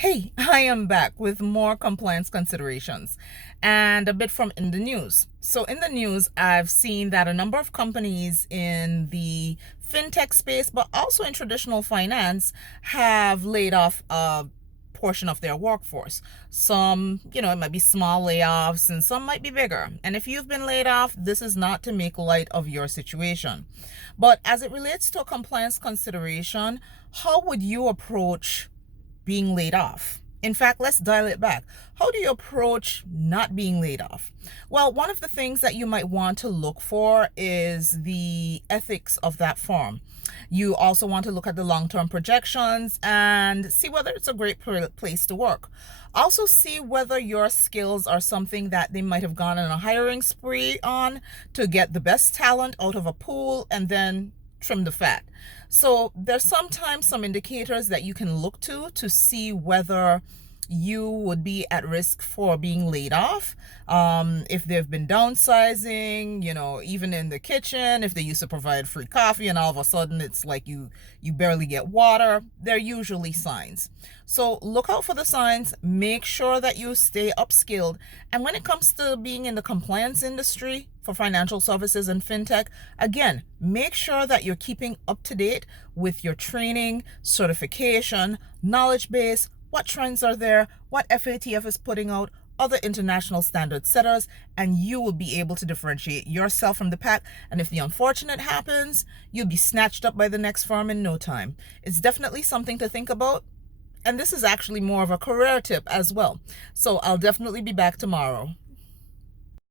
Hey, I am back with more compliance considerations and a bit from in the news. So, in the news, I've seen that a number of companies in the fintech space, but also in traditional finance, have laid off a portion of their workforce. Some, it might be small layoffs and some might be bigger. And if you've been laid off, this is not to make light of your situation. But as it relates to a compliance consideration, how would you approach being laid off? In fact, let's dial it back. How do you approach not being laid off? Well, one of the things that you might want to look for is the ethics of that firm. You also want to look at the long-term projections and see whether it's a great place to work. Also see whether your skills are something that they might have gone on a hiring spree on to get the best talent out of a pool and then trim the fat. So there's sometimes some indicators that you can look to see whether you would be at risk for being laid off. If they've been downsizing, even in the kitchen, if they used to provide free coffee and all of a sudden it's like you barely get water, they're usually signs. So look out for the signs, make sure that you stay upskilled. And when it comes to being in the compliance industry for financial services and fintech, again, make sure that you're keeping up to date with your training, certification, knowledge base, what trends are there, what FATF is putting out, other international standard setters, and you will be able to differentiate yourself from the pack. And if the unfortunate happens, you'll be snatched up by the next firm in no time. It's definitely something to think about. And this is actually more of a career tip as well. So I'll definitely be back tomorrow.